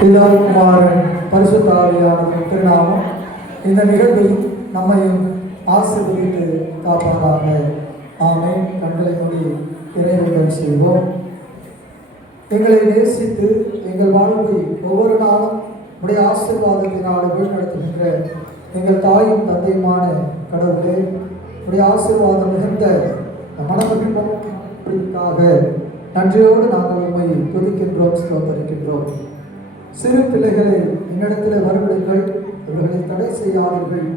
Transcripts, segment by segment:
பிதாகுமாரன் பரிசுத்த ஆவியானவரின் திருநாமம் இந்த நிகழ்வில் நம்மையும் ஆசீர்வதித்து காப்பாராக. ஆமென். கண்களை மூடி இறைவன் செய்வோம். எங்களை நேசித்து எங்கள் வாழ்வை ஒவ்வொரு நாளும் உடைய ஆசீர்வாதத்தினால் வழிநடத்துகின்ற எங்கள் தாயும் தந்தையுமான கடவுளே, உடைய ஆசீர்வாதம் மிகுந்த மனமகிழ்வுக்காக நன்றியோடு நாங்கள் உண்மை துதிக்கின்றோம், ஸ்தோத்தரிக்கின்றோம். சிறு பிள்ளைகளை என்னிடத்தில் வரவிடுங்கள், இவர்களை தடை செய்யாதீர்கள்,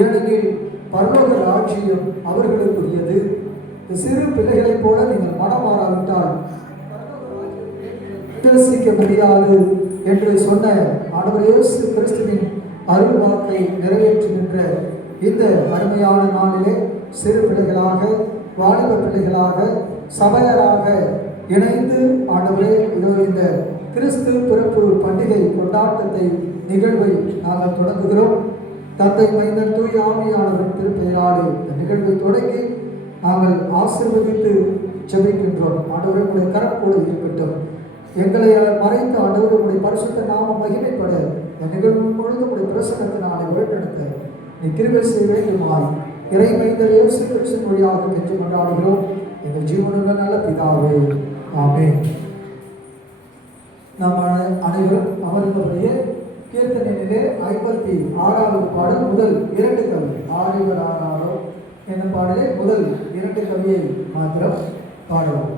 ஏனெனில் பரலோக ராஜ்யம் அவர்களுக்குரியது. சிறு பிள்ளைகளைப் போல நீங்கள் மனமாறாவிட்டால் பிரவேசிக்க முடியாது என்று சொன்ன ஆண்டவர் இயேசு கிறிஸ்துவின் அருள் வாக்கை நிறைவேற்றுகின்ற இந்த அருமையான நாளிலே சிறு பிள்ளைகளாக, வாலிப பிள்ளைகளாக, சபையராக இணைந்து ஆண்டவரே இதோ இந்த கிறிஸ்து பிறப்பு பண்டிகை கொண்டாட்டத்தை நிகழ்வை நாங்கள் தொடங்குகிறோம். தந்தை மைந்தன் தூய் ஆவியானவர் திருப்பெயராலே இந்த நிகழ்வை தொடங்கி நாங்கள் ஆசீர்வதித்து ஜெபிக்கின்றோம். ஆண்டவருடைய கரப்போடு இருக்கட்டும். எங்களை மறைந்த ஆண்டவருடைய பரிசுத்த நாம மகிமைப்பட இந்த நிகழ்வு பொழுது உடைய பிரசனத்தினாலே வழிநடத்த நீ கிருபை செய்ய வேண்டுமாய் இறை மைந்தர் இயேசு கிறிஸ்துவின் வழியாக கென்று கொண்டாடுகிறோம் எங்கள் ஜீவனுள்ள நல்ல பிதாவே. ஆமென். நாம் அனைவரும் அமர்ந்தபடியே கீர்த்தனையிலே 56வது பாடல் முதல் 2 கவி ஆரிவர் ஆறாரோ என்னும் பாடலே முதல் 2 கவியை மாத்திரம் பாடுவோம்.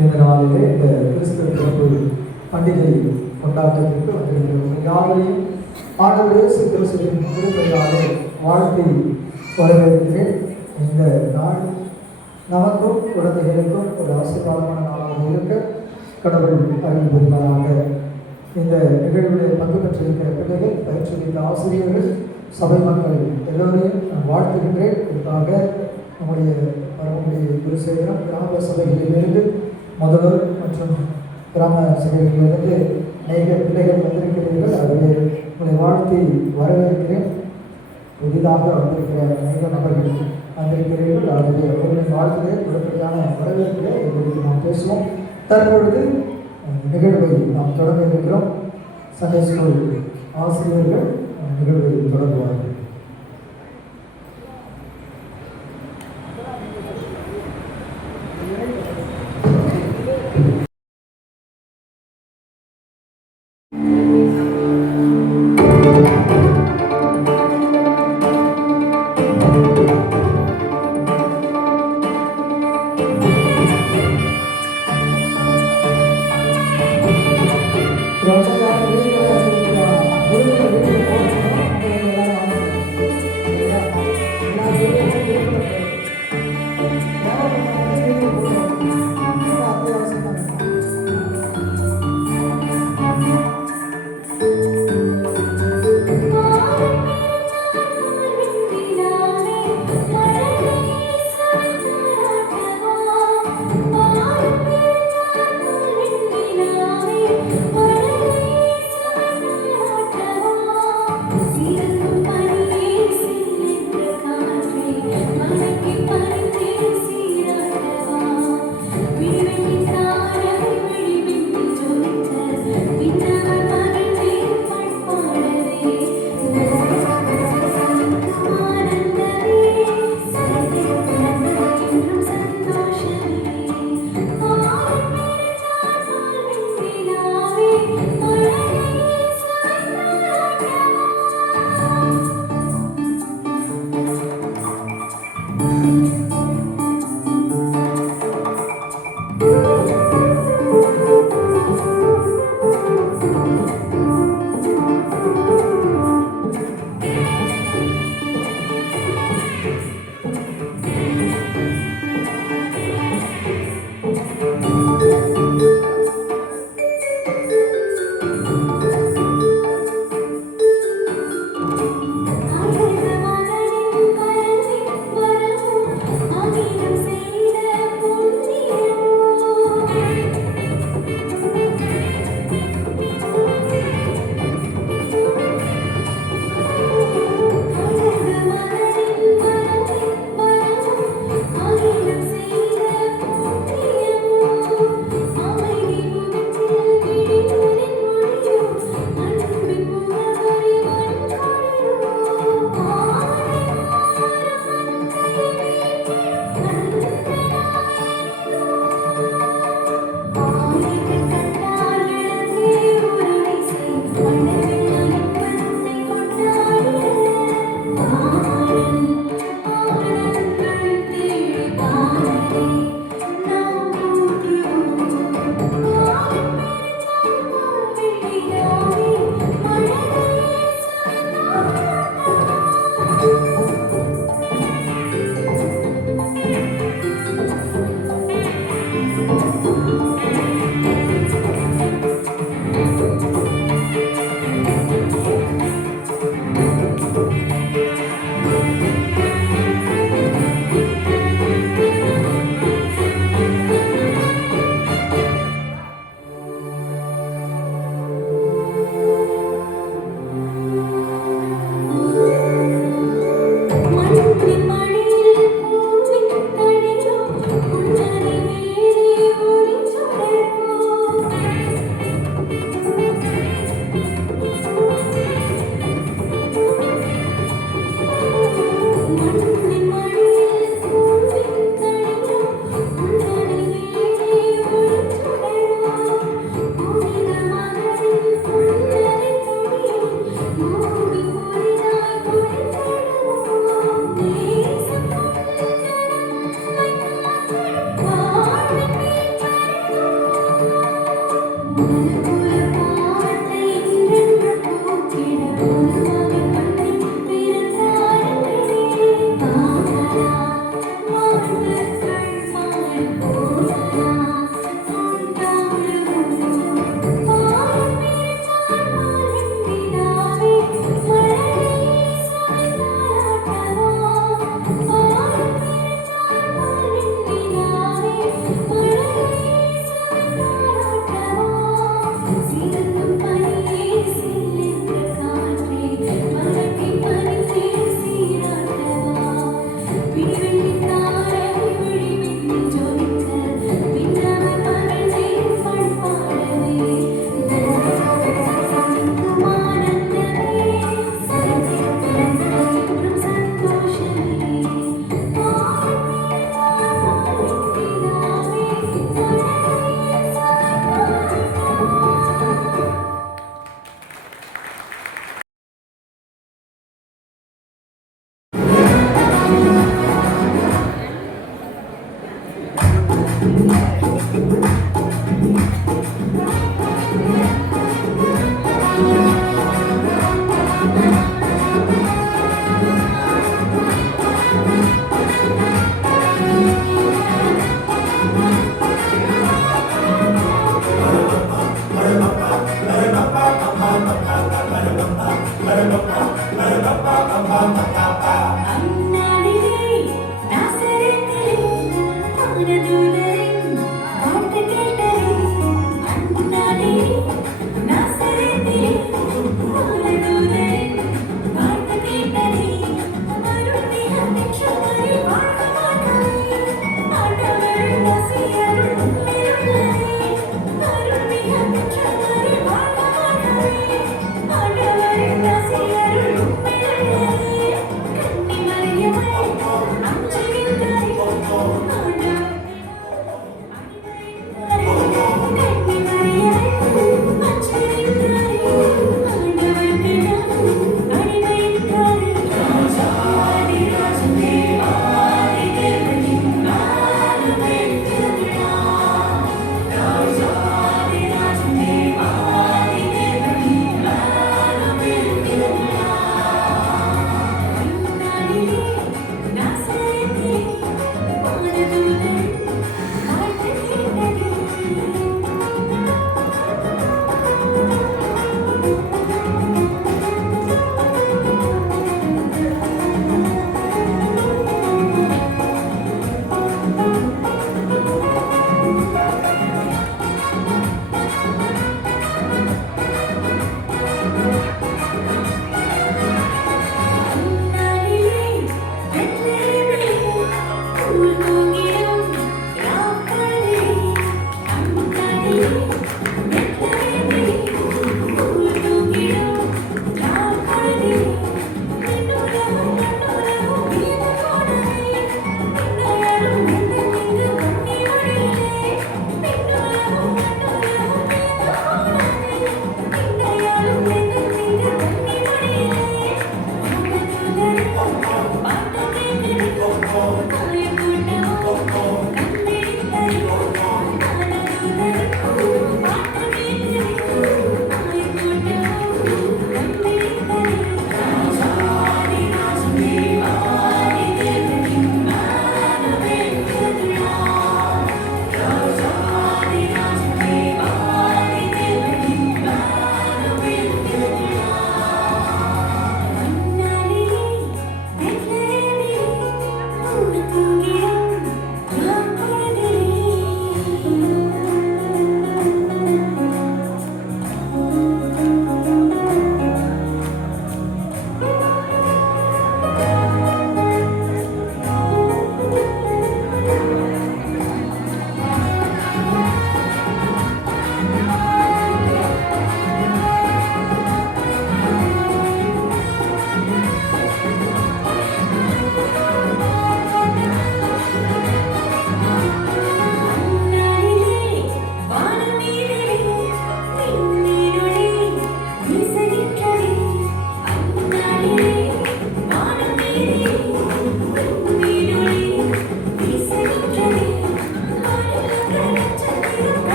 இந்த நாளிலே இந்த கிறிஸ்துவ பிறப்பு பண்டிகை கொண்டாட்டத்திற்கு வந்திருக்கிறவர்கள் யாவரையும் ஆண்டவர் இயேசு கிறிஸ்துவின் திருப்பெயராலே வாழ்த்தி வரவேற்கிறேன். இந்த நாள் நமக்கும் குழந்தைகளுக்கும் ஒரு ஆசீர்வாதமான நாளாக இருக்க கடவுள் அறிவு புரிவாராக. இந்த நிகழ்வில் பங்கு பெற்றிருக்கிற பிள்ளைகள், பயிற்சியளித்த ஆசிரியர்கள், சபை மக்கள் எல்லோரையும் நான் வாழ்த்துகின்றேன். குறிப்பாக நம்முடைய வரமுடைய குருசேகரம் கிராம சபைகளிலிருந்து முதல்வர் மற்றும் கிராம சபைகளிலிருந்து அநேக பிள்ளைகள் வந்திருக்கிறீர்கள். ஆகவே உங்களை வாழ்த்தி வரவேற்கிறேன். புதிதாக வந்திருக்கிற அநேக நபர்கள் வந்திருக்கிறீர்கள். ஆகவே அவர்களின் வாழ்க்கையை உடனடியான வரவேற்கிறேன். இதை குறித்து நாம் பேசுவோம். தற்பொழுது நிகழ்வை நாம் தொடங்க இருக்கிறோம். சண்டே ஸ்கூல் ஆசிரியர்கள் நிகழ்வை தொடங்குவார்கள்.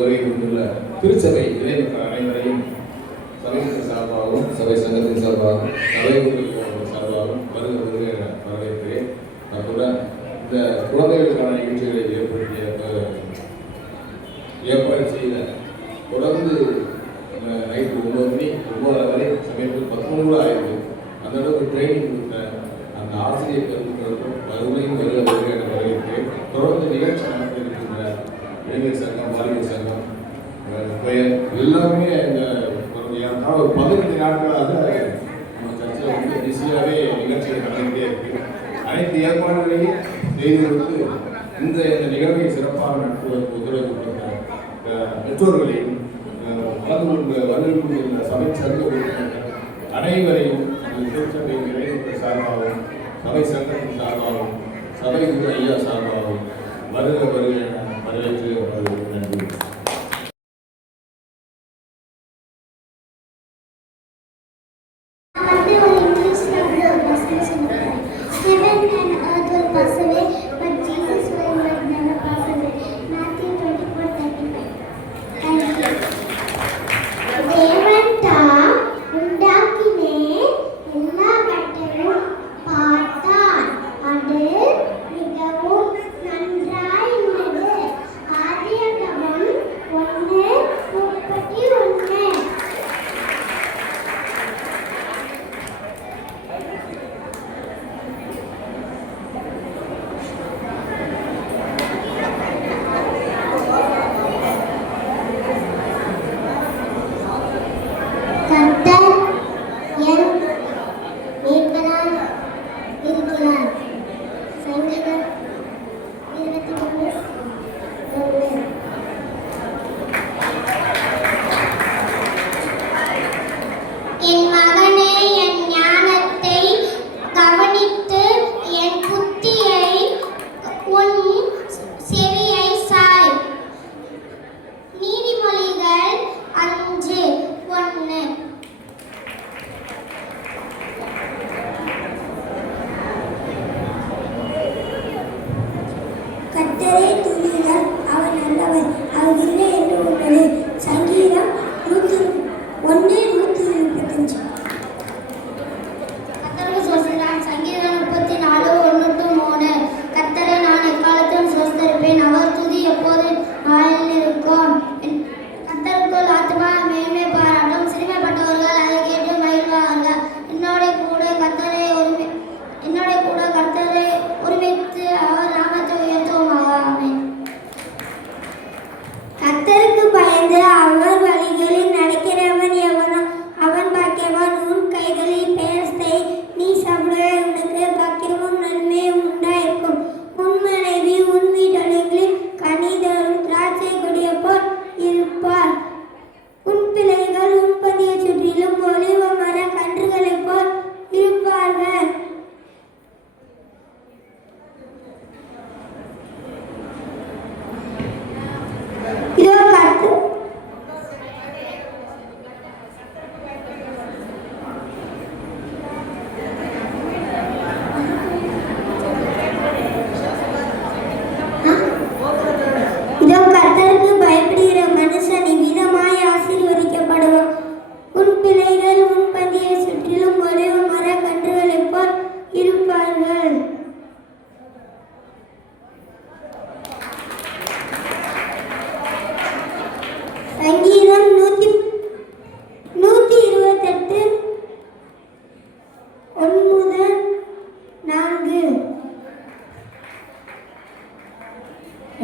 வருகை கொண்டுள்ள திருச்சபை இறைமக்கள் அனைவரையும் சபையின் சார்பாகவும் சபை சங்கத்தின் சார்பாகவும் சபை சார்பாகவும் வருகிறது என வரவேற்கிறேன். அத்துடன் இந்த குழந்தைகளுக்கான நிகழ்ச்சிகளை ஏற்பாடு செய்த தொடர்ந்து நைட்டு 9 மணி 9 வரை சமயத்தில் 10 மணி கூட ஆயிடுது. அந்த அளவுக்கு ட்ரைனிங் கொடுத்த அந்த ஆசிரியர் கருத்துக்களுக்கும் மறுபடியும் வருகிறது என வரவேற்கிறேன். தொடர்ந்து நிகழ்ச்சி நடத்த இருக்கின்ற இளைஞர் சங்கம், வாலிபர் சங்கம் எல்லாருமே இந்த ஒரு 15 நாட்களாக நம்ம சர்ச்சையில் வந்து பிஸியாகவே நிகழ்ச்சிகள் நடந்துகிட்டே இருக்கு. அனைத்து ஏற்பாடுகளையும் செய்து கொடுத்து இந்த நிகழ்வை சிறப்பாக நடத்துவதற்கு உத்தரவு கொடுத்த பெற்றோர்களையும் வருகின்ற சபை சங்க உறுப்பினர்கள் அனைவரையும் திருச்சபை இறைமக்கள் சார்பாகவும் சபை சங்கத்தின் சார்பாகவும் சபை குரு ஐயா சார்பாகவும் வருக வரவேற்று நன்றி.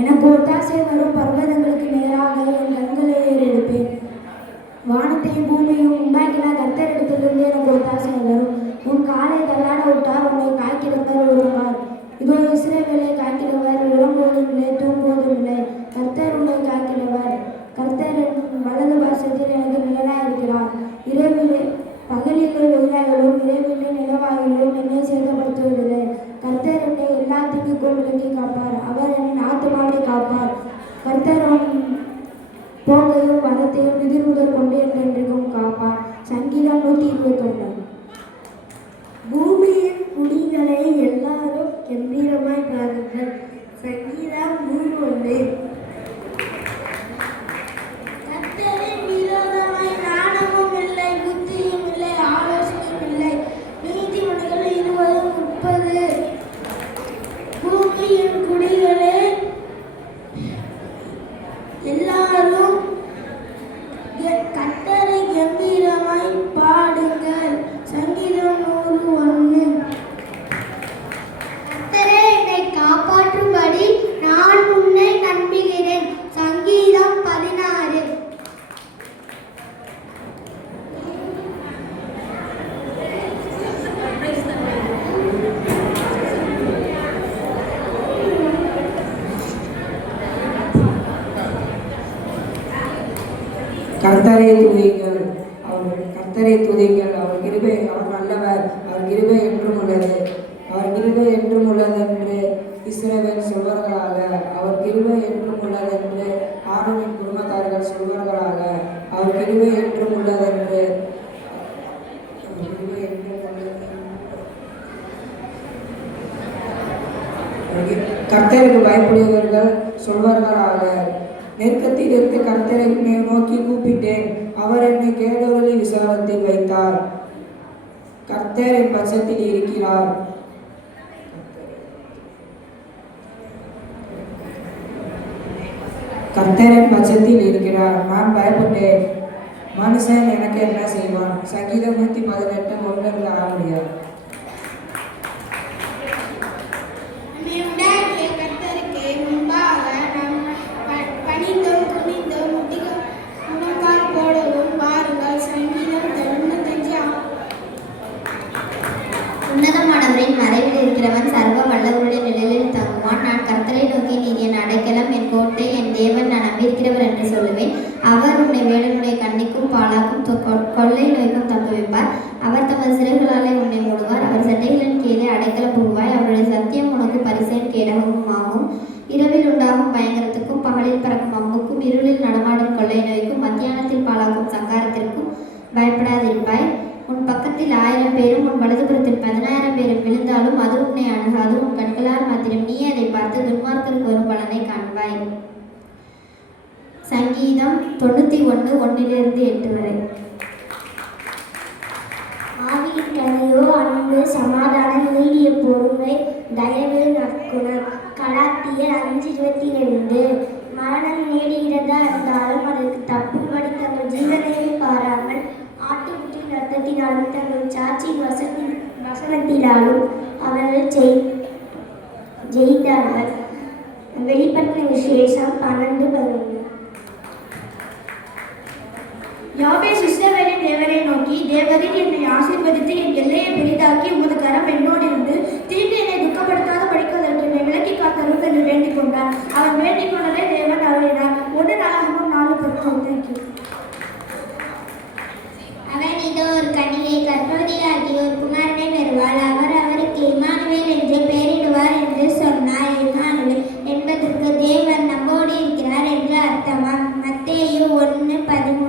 எனக்கு ஒத்தாசை வரும் பர்வதங்களுக்கு நேராக என் கண்களை ஏறெடுப்பேன். வானத்தையும் பூமியையும் உண்டாக்கின கர்த்தரிடத்திலிருந்து எனக்கு ஒத்தாசை வரும். உன் காலை தள்ளாட விட்டார், உன்னை காய்க்கிறவர் வருவார். இதோ இஸ்ரவேலை காய்க்கிறவர் விளங்குவதும் இல்லை, தூங்குவதும் இல்லை. கர்த்தர் உன்னை காய்க்கிறவர். கர்த்தர் என் வலது பாசத்தில் எனக்கு நிழலாக இருக்கிறார். இரவிலே பகலிலே வெயிலாகலும் இரவிலே நிலவாகலும் என்னை சேதப்படுத்துவதில்லை. கர்த்தர் என்னை எல்லா தீங்குக்கும் விலக்கி காப்பார். அவர் என் ஆத்துமாவை காப்பார். கர்த்தர் போக்கையும் வரத்தையும் நிதி முதல் கொண்டு என்றென்றைக்கும் காப்பார். சங்கீதம் 121. பூமியின் குடிகளை எல்லாரும் கம்பீரமாய் பாருங்கள். சங்கீதம் 3:1. கர்த்தரை துதியுங்கள், கர்த்தரை துதியுங்கள். அவர் கிருபை, அவர் நல்லவர், அவர் கிருபை என்றும் உள்ளது. அவர் கிருபை என்றும் உள்ளது என்று இஸ்ரவேல் சொல்வார்களாக. அவர் கிருபை என்றும் உள்ளது என்று ஆரோனின் குடும்பத்தார்கள் சொல்வார்களாக. அவர் கிருபை என்றும் உள்ளது என்று கர்த்தருக்கு பயப்படுபவர்கள் சொல்வார்களாக. நெருக்கத்தில் இருந்து கர்த்தரை நோக்கி கூப்பிட்டேன், அவர் என்னை கேடொருளி விசாரத்தில் வைத்தார். கர்த்தர் என் பட்சத்தில் இருக்கிறார். கர்த்தரின் பட்சத்தில் இருக்கிறார். நான் பயப்பட்டேன், மனுஷன் எனக்கு என்ன செய்வான்? சங்கீதம் 118 1 ஆரம்பியா. உன்னதமானவரின் மறைவில் இருக்கிறவன் சர்வ வல்லவருடைய நிழலில் தங்குவான். நான் கர்த்தரை நோக்கி, நீர் என் அடைக்கலம், என் கோட்டை, என் தேவன், நான் நம்பியிருக்கிறவர் என்று சொல்லுவேன். அவர் உன்னை வேடனுடைய கண்ணிக்கும் பாலாக்கும் கொள்ளை நோய்க்கும் தப்புவிப்பார். அவர் தமது சிறகுகளாலே உன்னை மூடுவார். அவர் சட்டைகளின் கீழே அடைக்கலம் புகுவாய். அவருடைய சத்தியம் உனக்கு பரிசேன் கேடகமும் ஆகும். இரவில் உண்டாகும் பயங்கரத்துக்கும் பகலில் பறக்கும் அம்புக்கும் இருளில் நடமாடும் கொள்ளை நோய்க்கும் மத்தியானத்தில் பாலாக்கும் சங்காரத்திற்கும் பயப்படாதிருப்பாய். உன் பக்கத்தில் 1000 பேரும் உன் வலதுபுறத்தில் 10000 பேரும் விழுந்தாலும் அது உன்னை அணுகாது. உன் கண்களால் மாத்திரம் நீ அதை பார்த்து துன்மார்க்கருக்கு வரும் பலனை காண்பாய். சங்கீதம் 91 1-8 வரை. ஆவியின் கனியோ அன்பு, சமாதானம், நீடிய பொறுமை, தயவு, நற்குணம். கலாத்தியர் 5:22. மரணம் நேடுகிறதா இருந்தாலும் அதற்கு தப்பும்படி தங்கள் ஜீவனையை பாராமல் ஆட்டுக்குட்டியின் இரத்தத்தினாலும் தங்கள் சாட்சியின் வசனத்தினாலும் அவர்கள் ஜெயித்தார்கள். வெளிப்படுத்தின விசேஷம் 12:11. யாபேஸ் இஸ்ரவேலின் தேவனை நோக்கி, தேவரீர் என்னை ஆசீர்வதித்து என் எல்லையை பெரிதாக்கி உமது கரம் என்னோடு இருந்து திரும்பி என்னை துக்கப்படுத்தாத படிப்பதற்கு என்னை விலக்கி காத்தரும் என்று வேண்டிக் கொண்டார். அவன் வேண்டிக் கொண்டதை தேவன் அருளினார். 1 நாளாகமம் 4:10. அவன் இதோ ஒரு கன்னிகை கர்ப்பவதியாகி ஒரு குமாரனை பெறுவாள். அவர் அவருக்கு இம்மானுவேல் என்று பெயரிடுவார் என்று சொன்னார். இம்மானுவேல் என்பதற்கு தேவன் நம்மோடு இருக்கிறார் என்று அர்த்தமாம். மத்தேயு 1:13.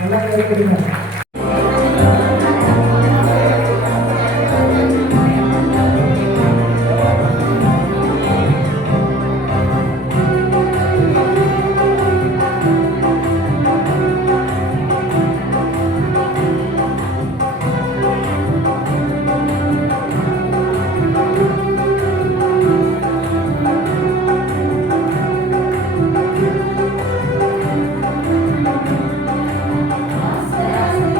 நல்லா இருக்கிறீங்க. ஆசை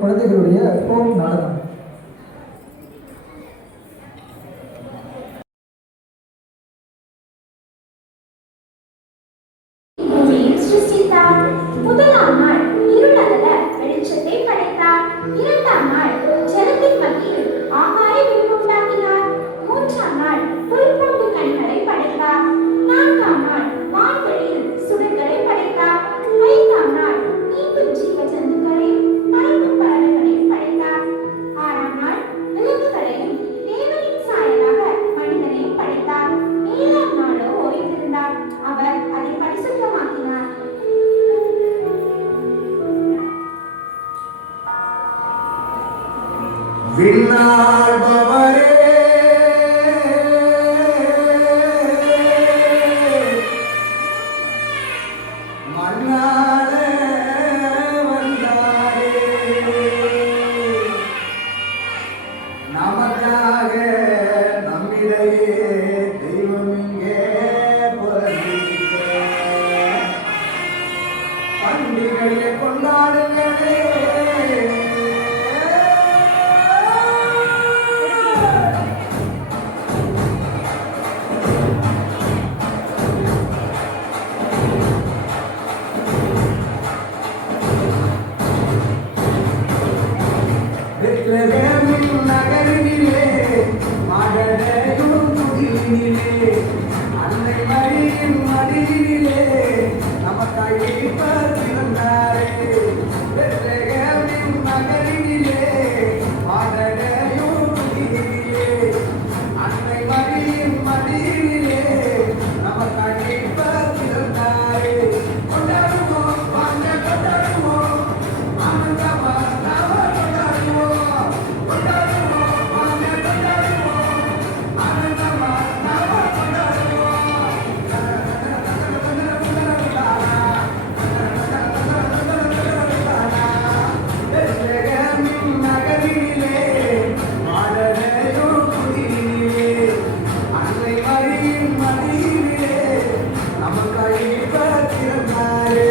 குழந்தைகளுடைய போர் நடனம். சிருஷ்டித்தார். முதலாம் நாள் இருளகல வெளிச்சத்தை படைத்தார். இரண்டாம் நாள் ஜலத்தின் மத்தியில் ஆகாய விரிவு உண்டாக்கினார். மூன்றாம் நாள் புல்பொண்டு கனிகளை படைத்தார். நான்காம் நாள் வான்வெளியில் சுடர்களை படைத்தார். ஐந்தாம் நாள் நீந்தும் ஜீவ ஜந்துக்களையும் பறக்கும் பறவைகளையும் படைத்தார். ஆறாம் நாள் விலங்குகளையும் தேவனின் சாயலாக மனிதனையும் படைத்தார். ஏழாம் நாளோ ஓய்ந்திருந்தார். அவர் அதை பரிசுத்தமாக்கினார். விண்ணாள்பவரே மண்ணாள வந்தாரே நமக்காக நம்மிடையே தெய்வம் இங்கே பிறந்திருக்க பண்டிகையை கொண்டாடுங்களே. பெத்லகேமின் நகரினிலே மகளையும் துதியினிலே அன்னை மரியின் மடியினிலே நமக்காய் மீட்பர் பிறந்தாரே. பெத்லகேமின் நகரினிலே மகளையும் துதியினிலே அன்னை மரியின் மடியினிலே நமக்காய் மீட்பர் பிறந்தாரே. கொண்டாடுவோம் வாங்க கொண்டாடுவோம் ஆனந்தமா நாம கொண்டாடுவோம். கொண்டாடுவோம் வாங்க கொண்டாடுவோம் ஆனந்தமா நாம கொண்டாடுவோம். பெத்லகேமின் நகரினிலே மாடலையும் துதியினிலே அன்னை மரியின் மடியினிலே நமக்காய் மீட்பர் பிறந்தாரே.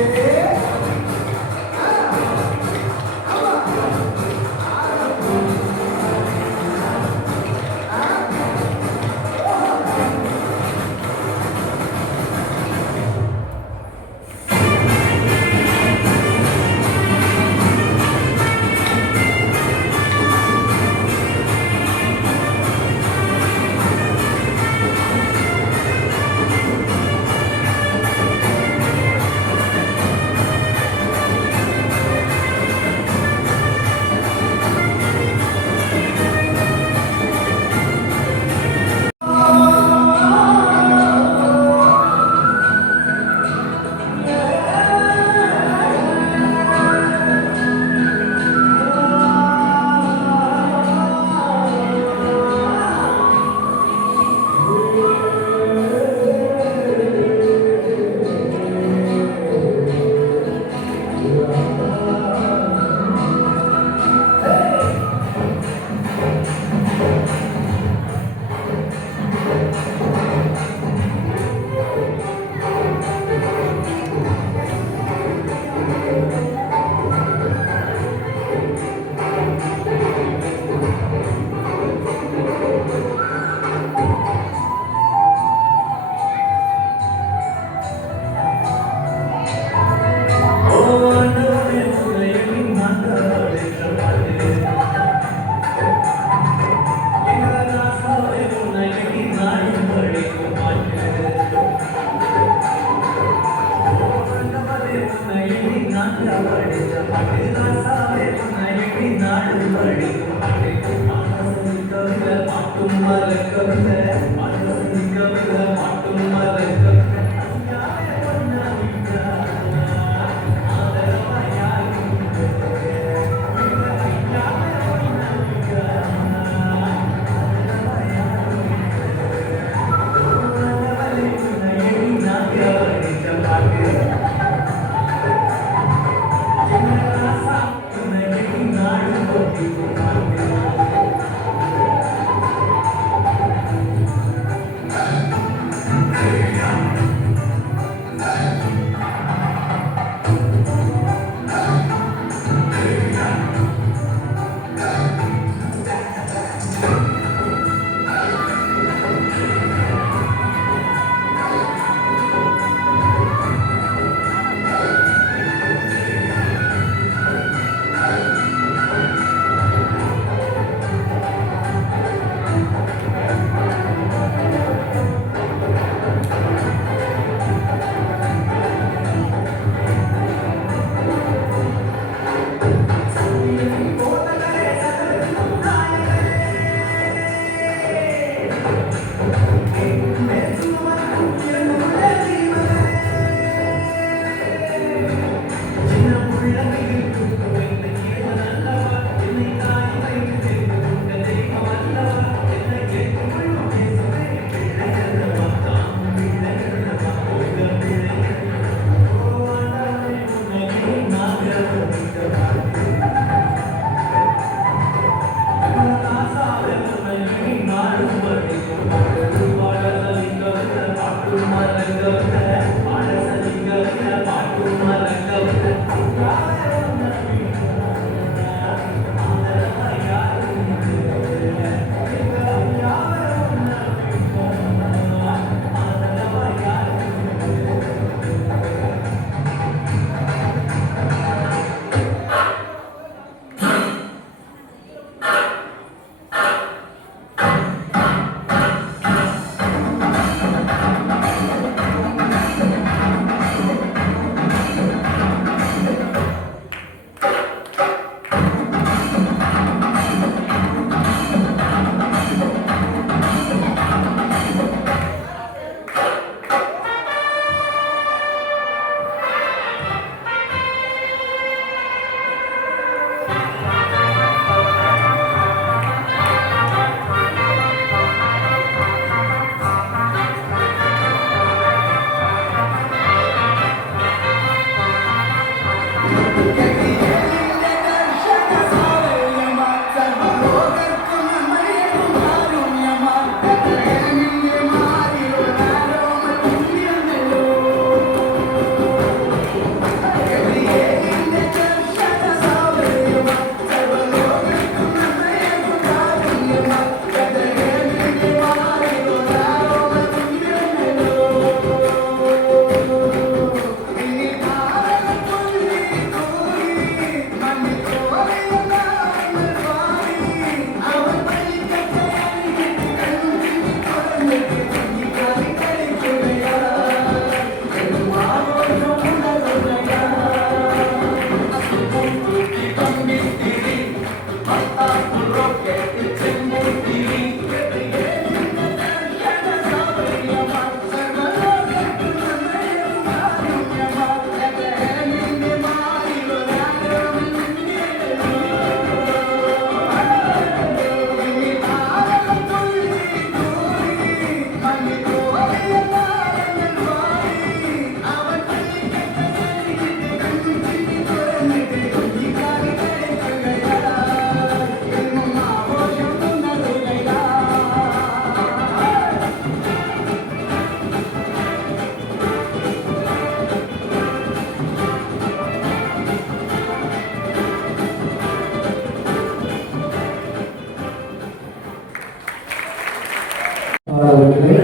மாணவர்களே,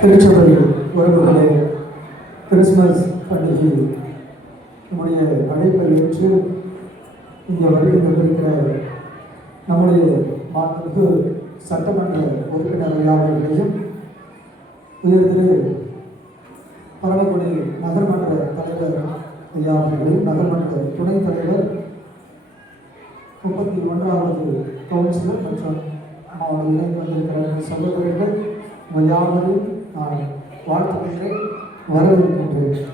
திருச்சபையில் உறவுகளே, கிறிஸ்துமஸ் பண்டிகை நம்முடைய அழைப்பை ஏற்று இங்கே வருகை தந்திருக்கிற நம்முடைய மாண்புமிகு சட்டமன்ற உறுப்பினர் ஐயாவர்களையும் உயர்திரு பரமக்குடி நகர்மன்ற தலைவர் ஐயாவர்களையும் நகர்மன்ற துணைத் தலைவர் 31வது கவுன்சிலர் மற்றும் அவர்கள் இணைந்து வந்திருக்கிற சகோதரர்கள் உங்கள் யாவரையும் நான் வாழ்த்துகின்றேன், வரவேற்கின்றேன்.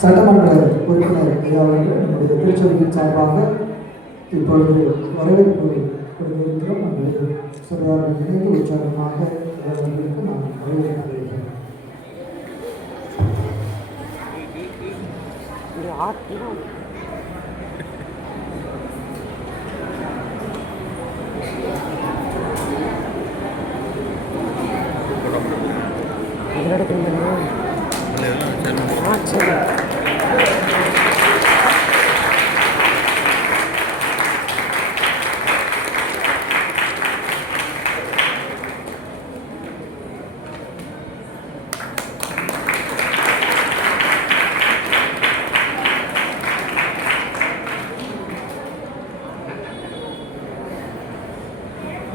சட்டமன்ற உறுப்பினர் ஐயாவர்கள் நம்முடைய திருச்சபையின் சார்பாக இப்பொழுது வரவேற்பு கொடுத்திருக்கிறோம். நம்முடைய சிறார்கள் இணைந்து உற்சாகமாக அவர்களுக்கு நான் வரவேற்கிறேன்.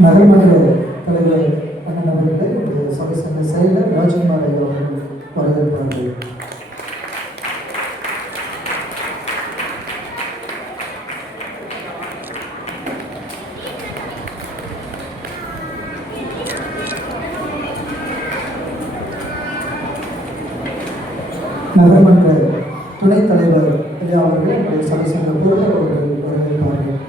நகர்மன்ற தலைவர் அண்ணன் அவர்களை சபை சங்க செயலர் ராஜ்குமார் ஐயா அவர்கள் வரவேற்பார்கள். நகர்மன்ற துணைத் தலைவர் ஐயா அவர்கள் சபை சங்க பொருள் அவர்கள் வரவேற்பார்கள்.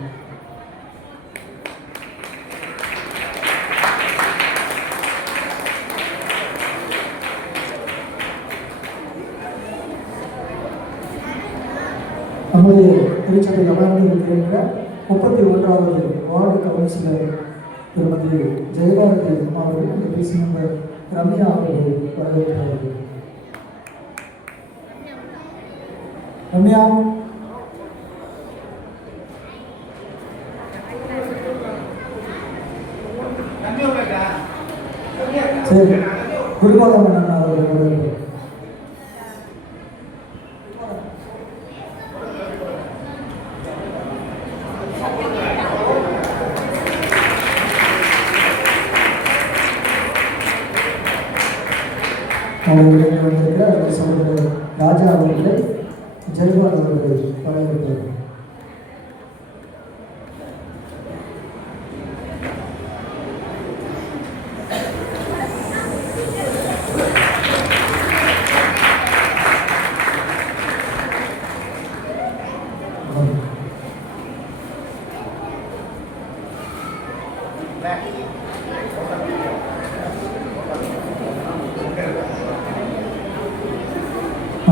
நம்முடைய திருச்சபை அமர்ந்து இருக்கின்ற 31வது வார்டு கவுன்சிலர் திருமதி ஜெயபாரதி அவர்கள் இந்த பிசி நம்பர் ரம்யா அவர்கள் வரவேற்கிறார்கள். ரம்யா, சரி, குருபாதம் அண்ணன் அவர்கள் வரவேற்கிறார். அவர்களுக்கு வந்திருக்கிற அவருடைய சகோதரர் ராஜா அவர்களை ஜெயபால் அவர்கள் வரவேற்பார்கள்.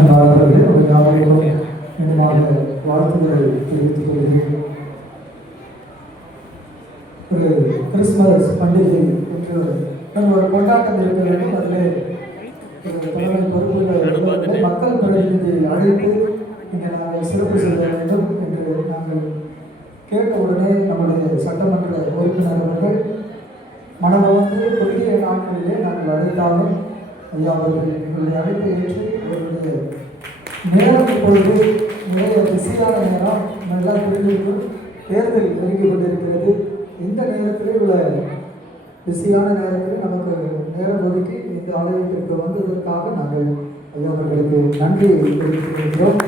அன்பானவர்களே, உங்கள் யாவருக்கும் இனிமையான வாழ்த்துக்களை தெரிவித்துக் கொள்கிறேன். ஒரு கிறிஸ்துமஸ் பண்டிகை என்று நம்ம ஒரு கொண்டாட்டம் இருக்க வேண்டும். அதில் தலைமை பொறுப்புகள் மக்கள் பிரதிநிதியை அழைத்து இங்கே நாங்கள் சிறப்பு செய்ய வேண்டும் என்று நாங்கள் கேட்ட உடனே நம்முடைய சட்டமன்ற உறுப்பினர் அவர்கள் மனதை வந்து குறுகிய நாட்களிலே நாங்கள் அழைத்தாலும் ஐயா அவர்கள் எங்களுடைய அழைப்பை ஏற்று அவர்களுடைய நேரம் இப்பொழுது நிறைய பிஸியான நேரம் நல்லா தெரிஞ்சிருக்கும். தேர்தல் நெருங்கி கொண்டிருக்கிறது. இந்த நேரத்தில் உள்ள பிஸியான நேரத்தில் நமக்கு நேரம் ஒதுக்கி இந்த ஆலயத்திற்கு வந்ததற்காக நாங்கள் ஐயா அவர்களுக்கு நன்றி தெரிவித்துக் கொள்கிறோம்.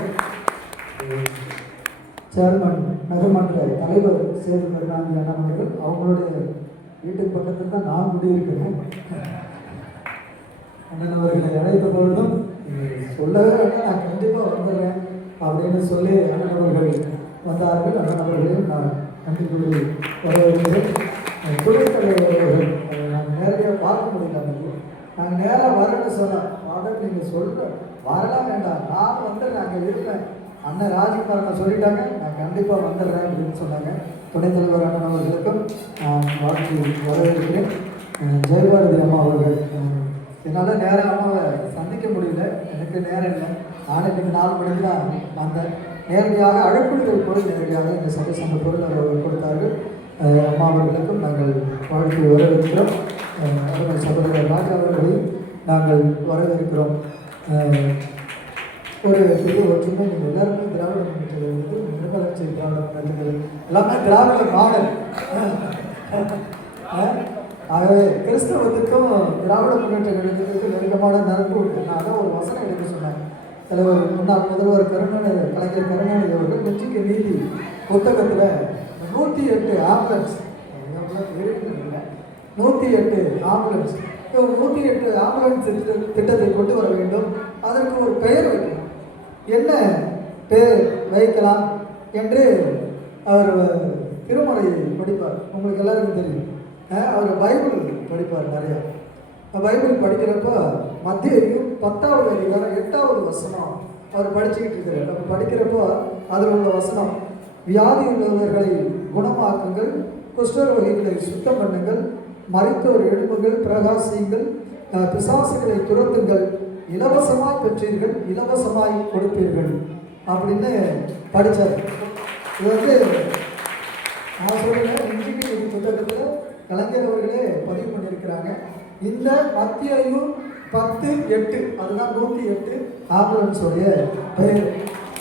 சேர்மன் நகர்மன்ற தலைவர் சேது கருணாநிதி அண்ணா அவர்கள் அவங்களுடைய வீட்டுக்கு பக்கத்தில் தான் நான் குடியிருக்கிறேன். அண்ணன் அவர்களை அழைத்த பொழுதும் சொல்லவே நான் கண்டிப்பாக வந்துடுறேன் அப்படின்னு சொல்லி அண்ணன் அவர்கள் வந்தார்கள். அண்ணன் அவர்களையும் நான் நன்றி கூறி வரவேற்கிறேன். துணைத் தலைவர் நாங்கள் நேரடியாக பார்க்க முடியல. நாங்கள் நேராக வரேன்னு சொன்னோம். ஆர்டர் நீங்கள் சொல்ல வரலாம் வேண்டாம், நான் வந்து நாங்கள் இருப்பேன். அண்ணன் ராஜ்குமார் சொல்லிட்டாங்க, நான் கண்டிப்பாக வந்துடுறேன் அப்படின்னு சொன்னாங்க. துணைத் தலைவர் அண்ணன் அவர்களுக்கும் வாழ்த்து வரவேற்கிறேன். ஜெயபாரதி அம்மா அவர்கள் என்னால் நேரம் அம்மாவை சந்திக்க முடியல, எனக்கு நேரம் இல்லை. நான் இன்னைக்கு 4 மணிக்கு தான் வந்தேன். நேரடியாக அழைப்புதல் போய் நேரடியாக இந்த சபை சந்த பொருள் அவர்கள் கொடுத்தார்கள். அம்மா அவர்களுக்கும் நாங்கள் வாழ்க்கை வரவேற்கிறோம். சகோதரர் ராஜா அவர்களையும் நாங்கள் வரவேற்கிறோம். ஒரு பெரிய ஒற்றுமை, நீங்கள் எல்லாருமே திராவிட முன்னேற்றங்கள் வந்து நிர்மலர்ச்சி திராவிட முன்னேற்றங்கள் எல்லாமே திராவிட மாடல். ஆகவே கிறிஸ்தவத்துக்கும் திராவிட முன்னேற்ற கழகத்துக்கும் நெருக்கமான நட்பு உண்டு. நான் தான் ஒரு வசனம் எடுக்க சொன்னேன். தலைவர் முன்னாள் முதல்வர் கலைஞர் கருணாநிதி அவர்கள் வெற்றிக்கு நீதி புத்தகத்தில் 108 ஆம்புலன்ஸ் 108 ஆம்புலன்ஸ் 108 ஆம்புலன்ஸ் திட்டத்தை கொண்டு வர வேண்டும். அதற்கு ஒரு பெயர் வைக்கணும். என்ன பெயர் வைக்கலாம் என்று அவர் திருமறை படிப்பார். உங்களுக்கு எல்லாருக்கும் தெரியும். அவர் பைபிள் படிப்பார் நிறையா. பைபிள் படிக்கிறப்போ மத்தேயு 10வது அதிகாரம் 8வது வசனம் அவர் படிச்சுக்கிட்டு இருக்கிறார். நம்ம படிக்கிறப்போ அதில் உள்ள வசனம், வியாதி உள்ளவர்களை குணமாக்குங்கள், குஷ்டரோகிகளை சுத்தம் பண்ணுங்கள், மரித்தோர் எழுப்புகள், பிரகாசியுங்கள், பிசாசுகளை துரத்துங்கள், இலவசமாய் பெற்றீர்கள், இலவசமாய் கொடுப்பீர்கள் அப்படின்னு படித்தார். இது வந்து நான் சொல்கிறேன், இன்றைக்கு இது புத்தகத்தில் கலைஞர் அவர்களே பதிவு பண்ணியிருக்கிறாங்க. இந்த மத்தேயு 10:8 அதுதான் 108 ஆம்புலன்ஸோடைய பெயர்.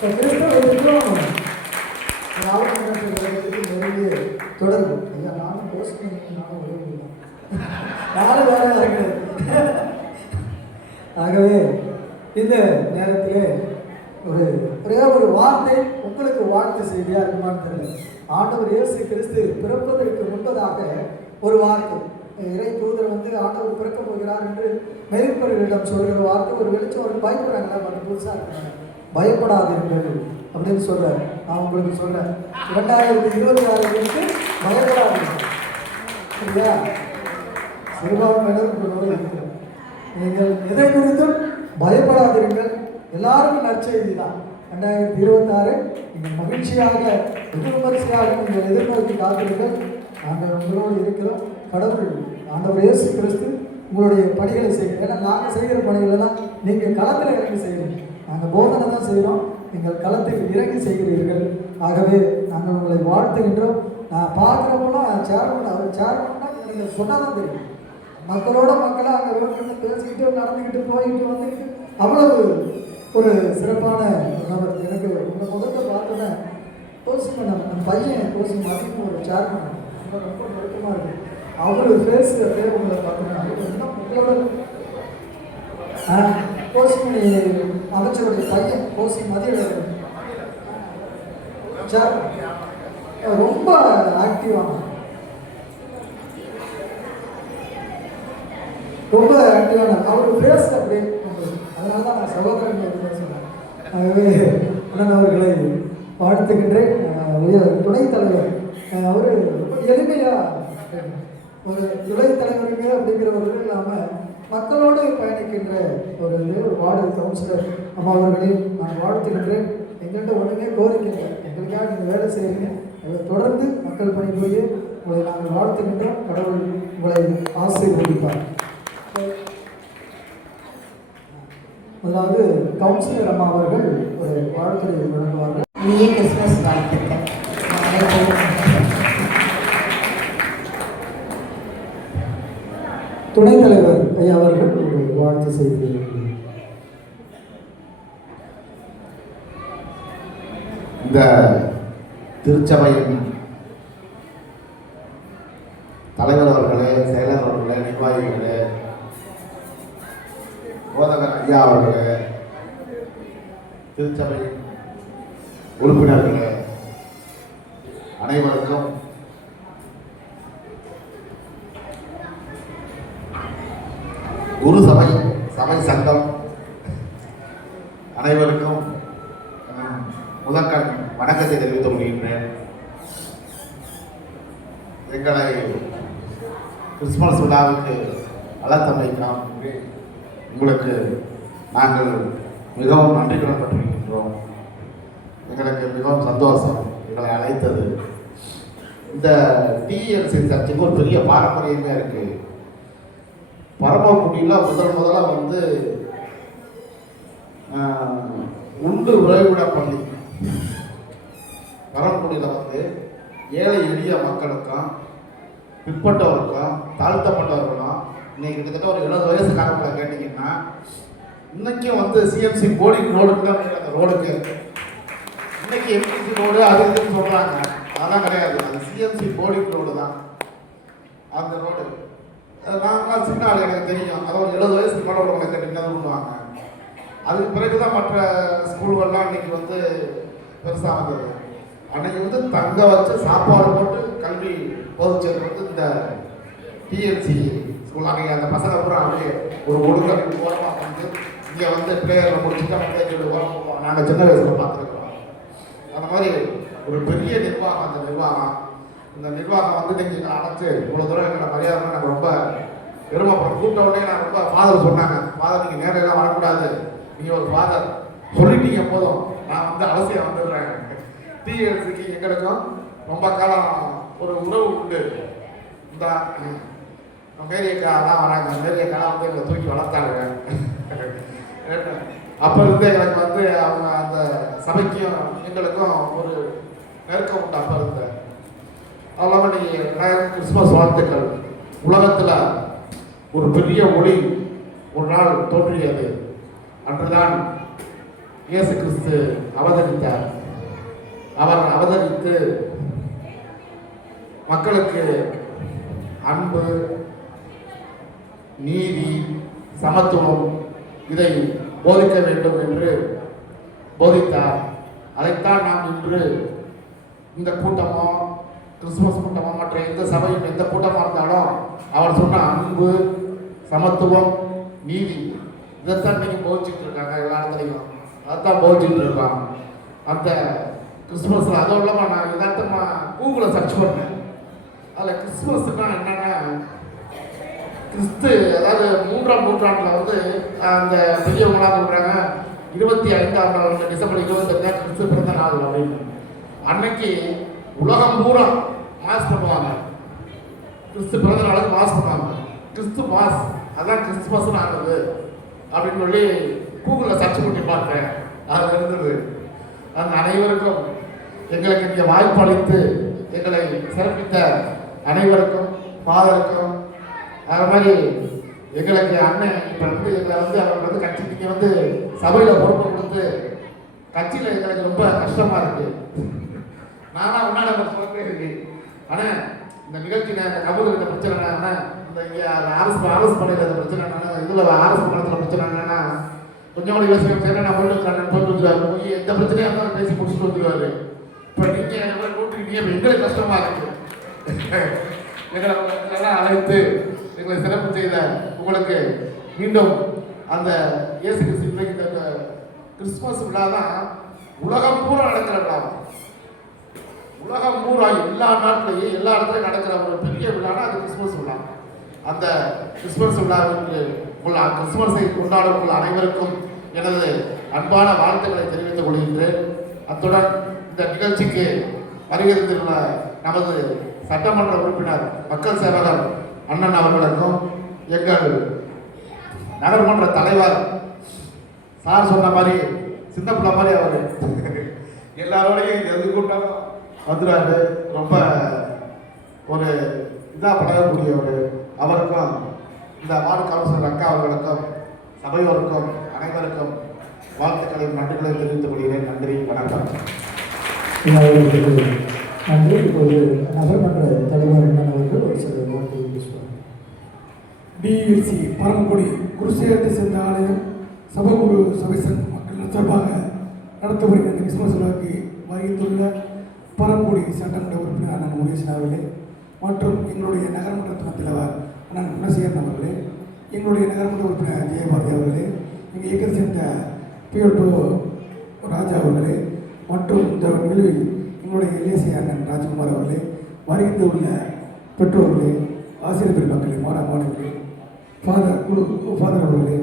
கிறிஸ்தவர்களுக்கும் நிறைய தொடர்பு. ஐயா நானும் யோசனை நானும் உதவி நானும் வேற இருக்கிறேன். ஆகவே இந்த நேரத்திலே ஒரே ஒரு வார்த்தை உங்களுக்கு வாழ்த்து செய்தியாக இருக்குமான்னு தெரியல. ஆண்டவர் இயேசு கிறிஸ்து பிறப்பதற்கு முன்பதாக ஒரு வார்த்தை, இறை தூதர் வந்து ஆண்டவர் பிறக்க போகிறார் என்று மேய்ப்பர்களிடம் சொல்கிற வார்த்தை ஒரு வெளிச்சம். ஒரு பயப்படுறாங்களா? மட்டும் புதுசாக இருக்கிறாங்க. பயப்படாதீர்கள் அப்படின்னு சொல்கிறார். நான் உங்களுக்கு சொல்கிறேன், 2026 பயப்படாதீர்கள். இல்லையா? சிறுபான்மையினர் இருக்கிறோம். நீங்கள் எதை குறித்தும் பயப்படாதீர்கள். எல்லாருக்கும் நற்செய்தி தான். 2026 நீங்கள் மகிழ்ச்சியாக விமர்சையாக நீங்கள் எதிர்நோக்கி காத்திருங்கள். நாங்கள் உங்களோடு இருக்கிறோம். கடவுள் ஆண்டவர் இயேசு கிறிஸ்து உங்களுடைய பணிகளை செய்யுங்க. ஏன்னா நாங்கள் செய்கிற பணிகளெல்லாம் நீங்கள் களத்தில் இறங்கி செய்கிறீங்க. நாங்கள் போதனை தான் செய்கிறோம், நீங்கள் களத்தில் இறங்கி செய்கிறீர்கள். ஆகவே நாங்கள் உங்களை வாழ்த்துகின்றோம். நான் பார்க்குறப்பெல்லாம் சேர்மன், அவர் சேர்மன்னா எனக்கு சொன்னால் தான் தெரியும். மக்களோட மக்களாக அங்கே ரோட்டில் பேசிக்கிட்டு நடந்துக்கிட்டு போயிட்டு வந்துக்கிட்டு அவ்வளவு ஒரு சிறப்பான நபர். எனக்கு உங்கள் முகத்தை பார்த்தோன்னே கோசிங் நம்ம பையன் கோசிங் அதிகம் ஒரு சேர்மன் ரொம்ப நெருக்கமாக இருக்குது. அவ்வளோ ஃபேஸ் அப்படியே உங்களை பார்த்தோன்னா உங்களோட கோசிங் அமைச்சருடைய பையன் கோசிங் மதிய சேர்மன் ரொம்ப ஆக்டிவான அவர் பேச அப்படியே. அதனால தான் நான் சகோதரன் சொன்னேன். ஆகவே அண்ணன் அவர்களை வாழ்த்துக்கின்றேன். துணைத் தலைவர் அவர் ரொம்ப எளிமையாக ஒரு துணைத் தலைவருங்க அப்படிங்கிறவர்கள் இல்லாமல் மக்களோடு பயணிக்கின்ற ஒரு வார்டு கவுன்சிலர் அம்மா அவர்களையும் நான் வாழ்த்துக்கின்றேன். எங்கள்கிட்ட ஒன்றுமே கோரிக்கை, எங்களுக்காக நீங்கள் வேலை செய்யுங்க. தொடர்ந்து மக்கள் பணி போய் உங்களை நாங்கள் வாழ்த்துக்கின்றோம். கடவுள் உங்களை ஆசீர்வதிப்பார். அதாவது கவுன்சிலர் அம்மா அவர்கள் ஒரு வாழ்த்துறை வழங்குவார்கள். இனிய கிறிஸ்துமஸ் வாழ்த்துக்கள். துணைத் தலைவர் ஐயா அவர்கள் ஒரு வாழ்த்து செய்கிறார்கள். இந்த திருச்சபையின் தலைவர் அவர்களே, செயலர் அவர்களே, நிர்வாகிகளே, போதகர் ஐயா அவர்களே, திருச்சபை உறுப்பினர்களே, அனைவருக்கும் குரு சபை சங்கம் அனைவருக்கும் முதற்கண் வணக்கத்தை தெரிவித்துக் கொள்கின்றேன். எங்களை கிறிஸ்துமஸ் விழாவுக்கு அழைத்தமைக்காம் உங்களுக்கு நாங்கள் மிகவும் நன்றி கடன்பட்டிருக்கின்றோம். எங்களுக்கு மிகவும் சந்தோஷம் எங்களை அழைத்தது. இந்த டிஎல்சி சர்ச்சுக்கு ஒரு பெரிய பாரம்பரியமே இருக்குது. பரமக்குடியில் முதல்ல வந்து உண்டு உறைவிட பள்ளி பரமக்குடியில் வந்து ஏழை எளிய மக்களுக்கும் பிற்பட்டவருக்கும் தாழ்த்தப்பட்டவர்களும் இன்னைக்கு கிட்டத்தட்ட ஒரு 70 வயசுக்காரங்களை கேட்டிங்கன்னா இன்னைக்கும் வந்து சிஎம்சி போர்டிங் ரோடுக்கு தான் அந்த ரோடுக்கு இன்னைக்கு எம்சிசி ரோடு அது இதுன்னு சொல்கிறாங்க. அதெல்லாம் கிடையாது, அது சிஎம்சி போர்டிங் ரோடு தான் அந்த ரோடு. நாங்களாம் சின்ன ஆள் எனக்கு தெரியும், அதாவது 70 வயசுக்கு மேலே உள்ளவங்களை கேட்டிங்கன்னா பண்ணுவாங்க. அதுக்கு பிறகு தான் மற்ற ஸ்கூல்கள்லாம் இன்னைக்கு வந்து பெருசாக வந்தது. அன்னைக்கு வந்து தங்க வச்சு சாப்பாடு போட்டு கல்வி போதிச்சது வந்து இந்த டிஎன்சி ஸ்கூல். அன்றைக்கி அந்த பசங்க பூரா அப்படியே ஒரு ஒழுங்கு ஓரமாக வந்து இங்கே வந்து பிளேயரில் முடிச்சுட்டு அவங்க ஓரமாக நாங்கள் சின்ன வயசில் பார்த்துருக்குறோம். அந்த மாதிரி ஒரு பெரிய நிர்வாகம். இந்த நிர்வாகம் வந்து நீங்கள் அடைச்சு இவ்வளோ தூரம் எங்களை மரியாதை நாங்கள் ரொம்ப பெருமைப்படுறோம். கூப்பிட்ட உடனே நான் ரொம்ப ஃபாதர் சொன்னாங்க, ஃபாதர் நீங்கள் நேரெல்லாம் வரக்கூடாது, நீங்கள் ஒரு ஃபாதர் சொல்லிட்டீங்க போதும், நான் வந்து அவசியம் வந்துடுறேன். டிஎன்சிக்கு எங்களுக்கும் ரொம்ப காலம் ஒரு உறவு உண்டு. இந்த மேரியக்கா தான் வராங்க, மேரியக்கா வந்து எங்களை தூக்கி வளர்த்தாங்க. அப்போ இருந்து எங்களுக்கு வந்து அவங்க அந்த சபைக்கும் எங்களுக்கும் ஒரு நெருக்கம் உண்டு. அப்போ இருந்த அவ்வளோ நீங்கள் கிறிஸ்துமஸ் வாழ்த்துக்கள். உலகத்தில் ஒரு பெரிய ஒளி ஒரு நாள் தோன்றியது. அன்றுதான் இயேசு கிறிஸ்து அவதரித்தார். அவர் அவதரித்து மக்களுக்கு அன்பு, நீதி, சமத்துவம் இதை போதிக்க வேண்டும் என்று போதித்தார். அதைத்தான் நாம் இன்று இந்த கூட்டமோ கிறிஸ்துமஸ் கூட்டமோ மற்ற எந்த சபையும் எந்த கூட்டமாக இருந்தாலும் அவர் சொன்ன அன்பு, சமத்துவம், நீதி இதைத்தான் நீங்கள் போதிச்சுட்டு இருக்காங்க. எல்லா இடத்துலையும் அதைத்தான் போதிச்சுட்டு இருக்காங்க. அந்த கிறிஸ்துமஸில் அதுவும் இல்லாமல் நான் யதார்த்தமாக கூகுளில் சர்ச் பண்ணேன். அதில் கிறிஸ்துமஸ்னா என்னென்னா கிறிஸ்து, அதாவது 3ஆம் நூற்றாண்டில் வந்து அந்த பெரியவங்களாம் சொல்கிறாங்க 25ஆம் நாள் டிசம்பர் 25 கிறிஸ்து பிறந்த நாள் அப்படின்னு. அன்னைக்கு உலகம் பூரா மாஸ் பண்ணுவாங்க. கிறிஸ்து பிறந்த நாளுக்கு மாஸ் பண்ணுவாங்க. கிறிஸ்து மாஸ், அதான் கிறிஸ்துமஸ்னு ஆகுது அப்படின்னு சொல்லி கூகுளில் சர்ச் பண்ணி பார்த்தேன். அது இருந்தது. அந்த அனைவருக்கும் எங்களுக்கு இங்கே வாய்ப்பு அளித்து எங்களை சிறப்பித்த அனைவருக்கும், ஃபாதருக்கும், அது மாதிரி எங்களுக்கு அண்ணன் இப்போ வந்து எங்களை வந்து அவங்க வந்து கட்சி நீங்கள் வந்து சபையில் பொறுப்பு கொடுத்து கட்சியில் எங்களுக்கு ரொம்ப கஷ்டமாக இருக்குது. நானாக உன்னாட சொல்கிறேன் இருக்கு. ஆனால் இந்த நிகழ்ச்சியில் இந்த கபூர்கிட்ட பிரச்சனை என்னன்னா, இந்த இங்கே அரசு பண்ணிடுற பிரச்சனை என்னன்னா, இதில் அரசு பணத்தில் பிரச்சனை என்னன்னா, கொஞ்சம் கூட யோசிக்க சரி நான் போயிட்டு வந்துடுவார். போய் எந்த பிரச்சனையாக இருந்தாலும் பேசி முடிச்சுட்டு வந்துடுவார். இப்போ நீங்கள் கூட்டிக்கிட்டீங்க, இப்போ எங்களுக்கு கஷ்டமாக இருக்குது. எங்களை அழைத்து எங்களை சிறப்பு செய்த உங்களுக்கு மீண்டும் அந்த இயேசு கிறிஸ்து இந்த கிறிஸ்துமஸ் விழா தான் உலகம் பூரா நடக்கிற விழா. உலகம் பூரா எல்லா நாட்டிலையும் எல்லா இடத்துலையும் நடக்கிற ஒரு பெரிய விழானா அது கிறிஸ்துமஸ் விழா. அந்த கிறிஸ்துமஸ் விழாவிற்கு உள்ள கிறிஸ்துமஸை கொண்டாடும் உள்ள அனைவருக்கும் எனது அன்பான வாழ்த்துக்களை தெரிவித்துக் கொள்கின்றேன். அத்துடன் இந்த நிகழ்ச்சிக்கு வருகிறதுள்ள நமது சட்டமன்ற உறுப்பினர் மக்கள் சேவகர் அண்ணன் அவர்களுக்கும், எங்கள் நகர்மன்ற தலைவர் சார் சொன்ன மாதிரி சின்ன பிள்ளை மாதிரி அவர் எல்லாரோடையும் எது கூட்டம் வந்துடுறாரு. ரொம்ப ஒரு இதாக பழகக்கூடியவர். அவருக்கும் இந்த வார்டு கவுன்சிலர் அக்கா அவர்களுக்கும் சபையோருக்கும் அனைவருக்கும் வாழ்த்துக்களையும் நன்றிகளை தெரிவித்துக் கொள்கிறேன். நன்றி, வணக்கம். நன்றி. இப்போது நகர்மன்ற தலைவர் அவர்கள் ஒரு சில வார்த்தையை பேசுவார். டிஎல்சி பரமக்குடி குருசேகரத்தை சேர்ந்த ஆலயம் சபகுரு சபைசன் மக்கள் சார்பாக நடத்த வருகிற இந்த கிறிஸ்துமஸ் விழாவுக்கு வருகின்றுள்ள பரமக்குடி சட்டமன்ற உறுப்பினர் அண்ணன் முகேசன் அவர்களே மற்றும் எங்களுடைய நகர்மன்ற துணைத் தலைவர் அண்ணன் குணசேகரன் அவர்களே, எங்களுடைய நகர்மன்ற உறுப்பினர் ஜெயபாரதி அவர்களே, எங்கள் இயக்கத்தை சேர்ந்த பியோட்டோ ராஜா அவர்களே மற்றும் இந்த நிகழ்வில் எங்களுடைய எல்ஏசி அண்ணன் ராஜ்குமார் அவர்களே, வருகின்ற உள்ள பெற்றோர்களே, ஆசிரியர் பெருமக்களே, மாணவர்களே, ஃபாதர் அவர்களே,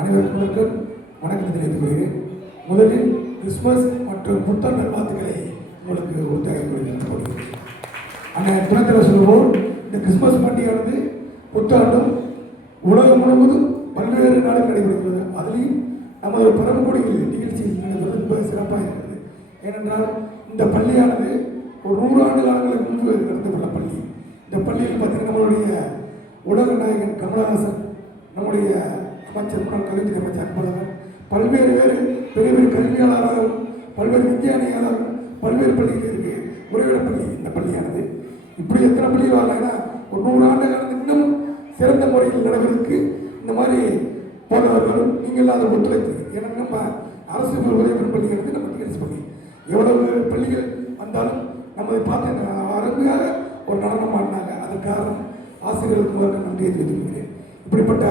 அனைவருக்கும் வணக்கத்தை தெரிவித்துக் கொள்கிறேன். முதலில் கிறிஸ்துமஸ் மற்றும் புத்தாண்டு வாழ்த்துக்களை உங்களுக்கு உற்சாகம் கொடுக்கிறேன். அண்ணன் துணைத்தலைவர் சொல்லுவோம், இந்த கிறிஸ்துமஸ் பண்டிகையானது புத்தாண்டும் உலகம் முழுவதும் பல்வேறு நாடுகள் நடைபெறுகிறது. அதுலேயும் நமது பரமக்குடியில் நிகழ்ச்சியில் நடந்தது ரொம்ப சிறப்பாக இருக்கிறது. ஏனென்றால் இந்த பள்ளியானது ஒரு 100 ஆண்டு காலங்களுக்கு முன்பு நடத்தப்பட்ட பள்ளி. இந்த பள்ளியில் பார்த்தீங்கன்னா நம்மளுடைய உலக நாயகன் கமலஹாசன், நம்முடைய அமைச்சர் முன்னாள் கல்வித்துறை அமைச்சர் அன்பழகன், பல்வேறு பெரிய பெரிய கல்வியாளராகவும் பல்வேறு விஞ்ஞானியாளரும் பல்வேறு பள்ளிகள் இருக்கு. உறைவிட பள்ளி இந்த பள்ளியானது. இப்படி எத்தனை பள்ளி வரலாம்னா ஒரு 100 ஆண்டு காலத்துக்கு இன்னும் சிறந்த முறையில் நடவதற்கு இந்த மாதிரி போனவர்களும் நீங்கள்லாம் அதை ஒத்துழைத்து. ஏன்னா நம்ம அரசு உதவி பள்ளிகளுக்கு நம்ம நிகழ்ச்சி பண்ணி எவ்வளவு பள்ளிகள் வந்தாலும் நம்ம பார்த்து அருமையாக ஒரு நடனம் ஆடினாங்க. அதற்கு காரணம் ஆசிரியர்களுக்கு நன்றியை தெரிவித்துக்கிறேன். இப்படிப்பட்ட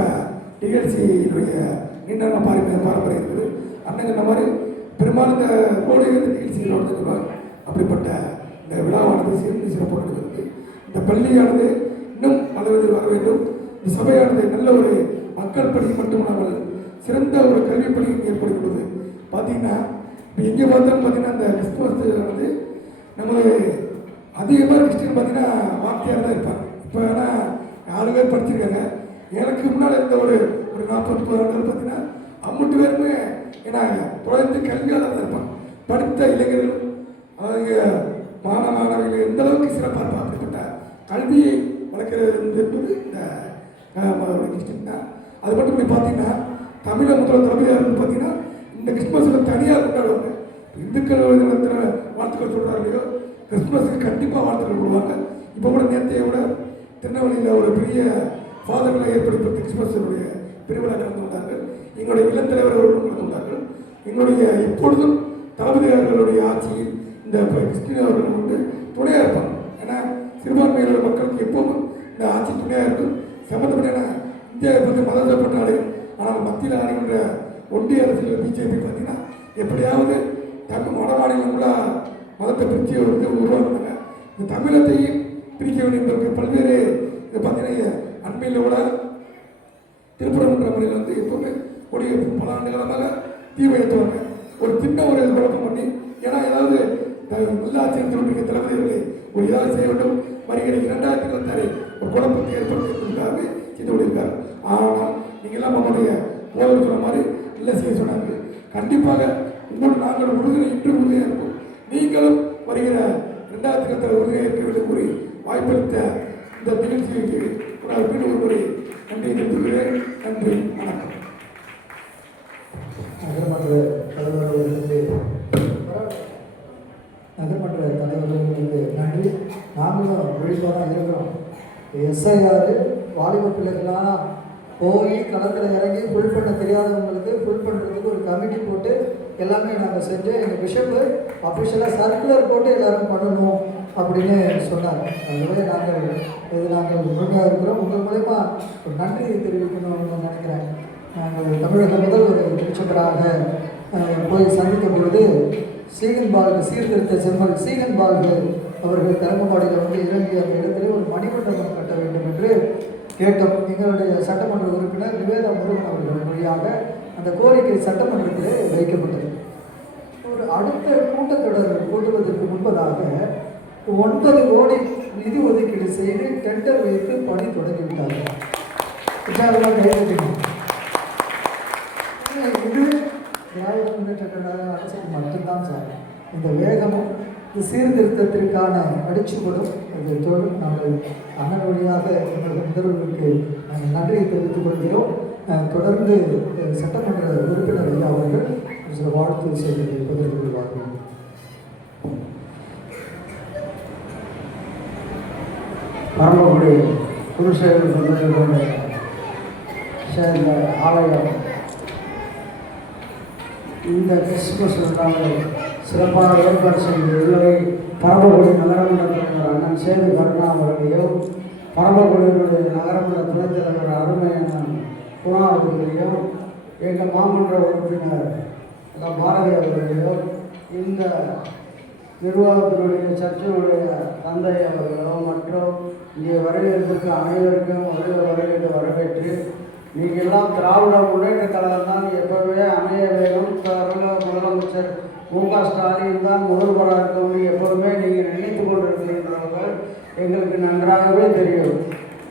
நிகழ்ச்சியினுடைய நீண்ட பாரம்பரியம் இருக்குது. அண்ணன் சொன்ன மாதிரி பெரும்பாலும் இந்த கோடை நிகழ்ச்சிகள் நடந்துருவாங்க. அப்படிப்பட்ட இந்த விழாவானது சேர்ந்து சிறப்பாக நடக்கிறது. இந்த பள்ளியானது இன்னும் அளவில் வர வேண்டும். இந்த சபையானது நல்ல ஒரு மக்கள் பணி மட்டுமல்லாமல் சிறந்த ஒரு கல்வி பணி ஏற்படுகிறது. பார்த்தீங்கன்னா இப்போ எங்கே பார்த்தாலும் பார்த்தீங்கன்னா இந்த கிறிஸ்துவ நமது அதிகமாக கிறிஸ்டின் பார்த்தீங்கன்னா வார்த்தையாக தான் இருப்பாங்க. இப்போ ஆனால் 6 பேர் படிச்சிருக்காங்க. எனக்கு முன்னால் இருந்த ஒரு 40-30 ஆண்டுகள் பார்த்தீங்கன்னா 50 பேருமே ஏன்னா குறைந்த கல்வியாளர் தான் இருப்பாங்க. படித்த இளைஞர்கள் அவங்க மாணவிகள் எந்த அளவுக்கு சிறப்பாக இருப்பாங்க. அப்படிப்பட்ட கல்வியை வளர்க்கிறது என்பது இந்த கிறிஸ்டின் தான். அது மட்டும் போய் பார்த்தீங்கன்னா தமிழக முதல்வர் தலைமையாக பார்த்தீங்கன்னா இந்த கிறிஸ்துமஸில் தனியாக கொண்டாடுவாங்க. இந்துக்கள் நடத்துகிற வாழ்த்துக்கள் சொல்கிறாங்க இல்லையோ, கிறிஸ்துமஸுக்கு கண்டிப்பாக வாழ்த்துக்கள் கொடுவாங்க. இப்போ கூட நேற்றைய விட திருநெல்வேலியில் ஒரு பெரிய ஃபாதர்களை ஏற்படுத்தி கிறிஸ்துமஸினுடைய பெருவிழா நடந்து வந்தார்கள். எங்களுடைய இளந்தலைவர் அவர்களும் நடந்து வந்தார்கள். எங்களுடைய எப்பொழுதும் தளபதி அவர்களுடைய ஆட்சியில் இந்த கிறிஸ்டின் அவர்கள் வந்து துணையாக இருப்பாங்க. ஏன்னா சிறுபான்மையினர் மக்களுக்கு எப்போவும் இந்த ஆட்சி துணையாக இருக்கும். சம்மந்தப்பட்ட இந்தியாவை பற்றி மதப்பட்ட நாடு. ஆனால் மத்தியில் ஆளுகின்ற ஒன்றிய அரசியல் பிஜேபி பார்த்தீங்கன்னா எப்படியாவது தமிழ் வட மாநிலங்களாக மதத்தை பிரித்து வந்து உருவாக்குனாங்க. இந்த தமிழத்தையும் பிரிக்க வேண்டும் என்பதற்கு பல்வேறு இதை பார்த்தீங்கன்னா அண்மையில் கூட திருப்பரங்குன்ற முறையில் வந்து எப்போவுமே கொடியை பல ஆண்டு காலமாக தீ வைத்துவாங்க. ஒரு சின்ன ஒரு குழப்பம் பண்ணி ஏன்னா ஏதாவது உள்ளாட்சியர்களுடைய தலைவர்களை ஒரு ஏதாவது செய்ய வேண்டும் வருகிற 2026 ஒரு குழப்பத்தை ஏற்படுத்துவதற்காகவே செய்து கொண்டிருக்காரு. ஆனால் நீங்கள்லாம் நம்முடைய ஓவர் சொன்ன மாதிரி இல்லை செய்ய சொன்னாங்க. கண்டிப்பாக உங்களோடு நாங்கள் இன்று உறுதியாக இருக்கும். நீங்களும் வருகிற 2026 உறுதியாக இருக்க வேண்டும் கூறி வாய்ப்பளித்த இந்த நிகழ்ச்சிக்கு மீண்டும் ஒரு முறை நன்றியை தெரிவிக்கிறேன். நன்றி, வணக்கம். நகர்மன்ற தலைவர்களுக்கு நன்றி. நாங்களும் விழிப்பாக தான் இருக்கிறோம். எஸ்ஐஆர் வாலிப பிள்ளைகளாம் போய் களத்தில் இறங்கி ஃபுல் பண்ண தெரியாதவங்களுக்கு ஃபுல் பண்ணுறதுக்கு ஒரு கமிட்டி போட்டு எல்லாமே நாங்கள் செஞ்சு எங்கள் பிஷப்பு அஃபிஷியலாக சர்க்குலர் போட்டு எல்லோரும் பண்ணணும் அப்படின்னு சொன்னார். அதுவே நாங்கள் முழுமையாக இருக்கிறோம். உங்கள் மூலயமா ஒரு நன்றி தெரிவிக்கணும்னு நினைக்கிறேன். நாங்கள் தமிழக முதல் ஒரு பிஷப்பராக போய் சந்தித்த பொழுது சீகன்பால்கு சீர்திருத்த செம்மல் சீகன்பால்கு அவர்கள் தரங்கம்பாடியில் வந்து இறங்கி அந்த இடத்துல ஒரு மணிமண்டபம் கட்ட வேண்டும் என்று கேட்டோம். எங்களுடைய சட்டமன்ற உறுப்பினர் நிவேதா முருகன் அவர்கள் வழியாக அந்த கோரிக்கை சட்டமன்றத்தில் வைக்கப்பட்டது. ஒரு அடுத்த கூட்டத்தொடர் கூட்டுவதற்கு முன்பதாக 9 கோடி நிதி ஒதுக்கீடு செய்து டெண்டர் வைத்து பணி தொடங்கிவிட்டார்கள். இது திராவிட முன்னேற்ற கழக அரசுக்கு மட்டும்தான் சார். இந்த வேகமும் இந்த சீர்திருத்தத்திற்கான அடிச்சுப்படும் இந்த தொழில் நாங்கள் அண்ணன் வழியாக எங்களது முதல்வர்களுக்கு நாங்கள் நன்றியை தெரிவித்துக் கொள்கிறோம். தொடர்ந்து சட்டமன்ற உறுப்பினர் ஐயா அவர்கள் சில வாழ்த்து செய்திகளை பகிர்ந்து கொள்வார்கள். பரமக்குடி குருசேகர் சேர்ந்த ஆலயம் இந்த கிறிஸ்துமஸ் நாங்கள் சிறப்பாக ஏற்பாடு செய்து இதுவரை பரமக்குடி நகரமன்ற தலைவர் அண்ணன் சேது கருணா அவர்களையும் பரமக்குடியினுடைய நகரமன்ற துணைத் தலைவர் அருமையான குணாவதிகளையும் எங்கள் மாமன்ற உறுப்பினர் பாரதி அவர்களையும் இந்த நிர்வாகத்தினுடைய சர்ச்சையுடைய தந்தை அவர்களும் மற்றும் இங்கே வருகிறதுக்கு அனைவருக்கும் வருகிறது வரவேற்று நீங்கள் எல்லாம் திராவிட முன்னேற்ற கழகம் தான் எப்போவே அமைய வேணும். முதலமைச்சர் மு.க. ஸ்டாலின் தான் முதல்வராக இருக்கணும் எப்போதுமே நீங்கள் நினைத்து கொண்டிருக்கிறீர்கள் எங்களுக்கு நன்றாகவே தெரியும்.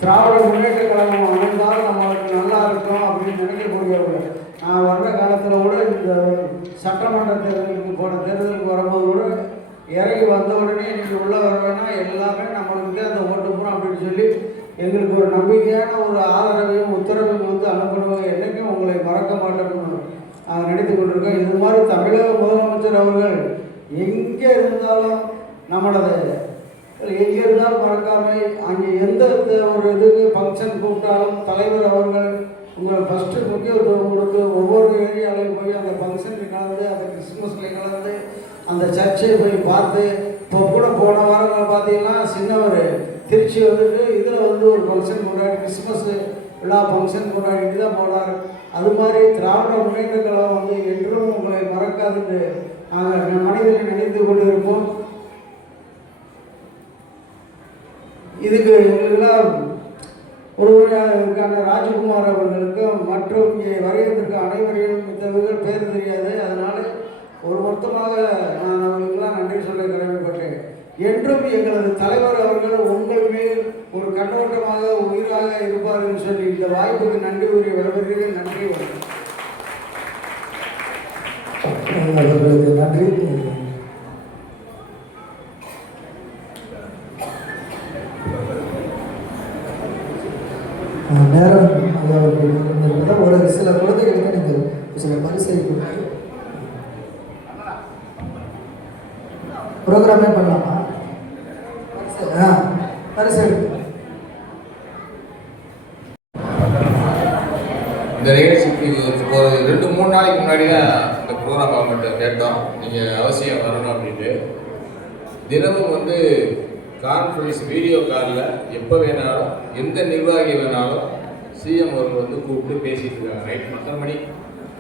திராவிட முன்னேற்ற கழகம் அமைந்தால் நம்மளுக்கு இறங்கி வந்த உடனே நீங்கள் உள்ளே வர வேணாம், எல்லாமே நம்மளுக்கு அந்த ஓட்டு போகிறோம் அப்படின்னு சொல்லி எங்களுக்கு ஒரு நம்பிக்கையான ஒரு ஆதரவையும் உத்தரவையும் வந்து அனுப்பணும். என்றைக்கும் உங்களை மறக்க மாட்டோம்னு நாங்கள் நினைத்து கொண்டிருக்கோம். இது மாதிரி தமிழக முதலமைச்சர் அவர்கள் எங்கே இருந்தாலும் நம்மளது எங்கே இருந்தாலும் மறக்காமல் அங்கே எந்த ஒரு இதுக்கு ஃபங்க்ஷன் கூப்பிட்டாலும் தலைவர் அவர்கள் உங்களை ஃபஸ்ட்டு முக்கியத்துவம் கொடுத்து ஒவ்வொரு ஏரியாலையும் போய் அந்த ஃபங்க்ஷனுக்கு கலந்து அந்த கிறிஸ்மஸில் கலந்து அந்த சர்ச்சை போய் பார்த்து இப்போ கூட போன வாரங்கள் பார்த்தீங்கன்னா சின்னவர் திருச்சி வந்துட்டு இதில் வந்து ஒரு ஃபங்க்ஷன் கொண்டாடி கிறிஸ்மஸ் விழா ஃபங்க்ஷன் கொண்டாடிட்டு தான் போனார். அது மாதிரி திராவிட முன்னேற்ற கழகம் வந்து என்றும் உங்களை மறக்காதுன்னு நாங்கள் மனிதனை நினைத்து கொண்டு இருப்போம். இதுக்கு எங்களுக்கெல்லாம் ஒருவருக்கான ராஜகுமார் அவர்களுக்கும் மற்றும் இங்கே வருகிறதுக்கு அனைவரையும் மித்தவர்கள் பேர் தெரியாது, அதனால் ஒரு மொத்தமாக நான் அவர்களுக்கெல்லாம் நன்றி சொல்ல கடமைப்பட்டேன். என்றும் எங்களது தலைவர் அவர்கள் உங்கள் மேல் ஒரு கண்ணோட்டமாக உயிராக இருப்பார்கள் சொல்லி இந்த வாய்ப்புக்கு நன்றி கூறி வருவதற்கு நன்றி. அவர்களுக்கு நன்றி. நேரம் ஒரு சில குழந்தைகளுக்கு நீங்கள் சில பரிசை கொடுத்து ப்ரோக்ராமே பண்ணலாமா? பரிசு இந்த நிகழ்ச்சிக்கு ஒரு 2-3 நாளைக்கு முன்னாடி தான் இந்த ப்ரோக்ராம் அவங்கள்ட்ட கேட்டோம், நீங்கள் அவசியம் வரணும் அப்படின்ட்டு. தினமும் வந்து கான்ஃபரன்ஸ் வீடியோ காலில் எப்போ வேணாலும் எந்த நிர்வாகி வேணாலும் சிஎம் அவர்கள் வந்து கூப்பிட்டு பேசிகிட்டு இருக்காங்க. நைட்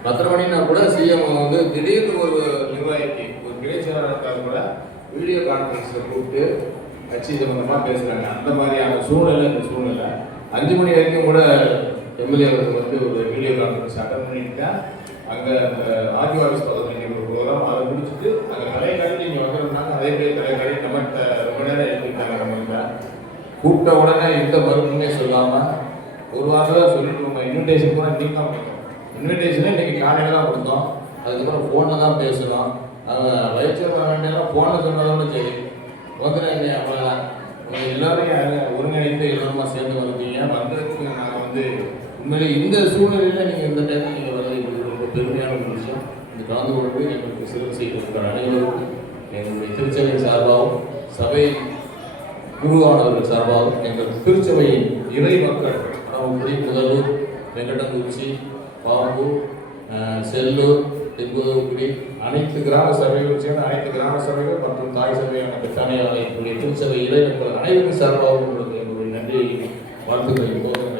10 மணினா கூட சிஎம் வந்து திடீர்னு ஒரு நிர்வாகிக்கு ஒரு கிளைச்சலாளர் கூட வீடியோ கான்ஃபரன்ஸில் கூப்பிட்டு கட்சி சம்பந்தமாக பேசுகிறாங்க. அந்த மாதிரியான சூழ்நிலை இந்த சூழ்நிலை 5 மணி வரைக்கும் கூட எம்எல்ஏ அவர்கள் வந்து ஒரு வீடியோ கான்ஃபரன்ஸ் அட்டன் பண்ணியிருக்கேன். அங்கே அந்த ஆர்டிஓ ஆஃபீஸ் பக்கத்தில் ஒரு ப்ரோக்ராம் அதை முடிச்சுட்டு அங்கே தலைக்காடி நீங்கள் வந்துருந்தாங்க. அதே போய் தலைக்காடி நம்மகிட்ட ரொம்ப நேரம் எழுதிட்டாங்க. நம்மகிட்ட கூப்பிட்ட உடனே எந்த மறுப்புமே சொல்லாமல் ஒரு வாரம் தான் சொல்லிட்டு இருந்தோம். இன்விடேஷன் கூட இன்றைக்கி தான் கொடுத்தோம். இன்விடேஷனே இன்றைக்கி காலையில் தான் கொடுத்தோம். அதுக்கப்புறம் ஃபோனில் தான் பேசுகிறோம். வயிற்று வர வேண்டியெல்லாம் ஃபோனில் சொன்னதோட சரி வந்துடுறேன் இல்லையா, அவ்வளோதான். எல்லோரும் ஒருங்கிணைத்து எல்லோருமா சேர்ந்து வந்துட்டீங்க. வந்ததுக்கு நாங்கள் வந்து உண்மையிலே இந்த சூழ்நிலையில் நீங்கள் இந்த டைமில் நீங்கள் வர்றது எங்களுக்கு ரொம்ப பெருமையான ஒரு விஷயம். இந்த கலந்து கொண்டு எங்களுக்கு சிறப்பு செய்திருக்கிற அனைவருக்கும் எங்களுடைய திருச்சபை சார்பாகவும் சபை குருவானவர்கள் சார்பாகவும் எங்கள் திருச்சபையின் இறை மக்கள் அதாவது முதலூர், வெங்கடங்குறிச்சி, பாம்பூர், செல்லூர், தென்புதூர்குடி அனைத்து கிராம சபைகளும் சேர்ந்த அனைத்து கிராம சபைகள் மற்றும் தாய் சபையான பெத்தானியாக எங்களுடைய திருச்சபை இறை மக்கள் அனைவரும் சார்பாகவும் உங்களுக்கு எங்களுடைய நன்றியை வாழ்த்துக்களை போதும்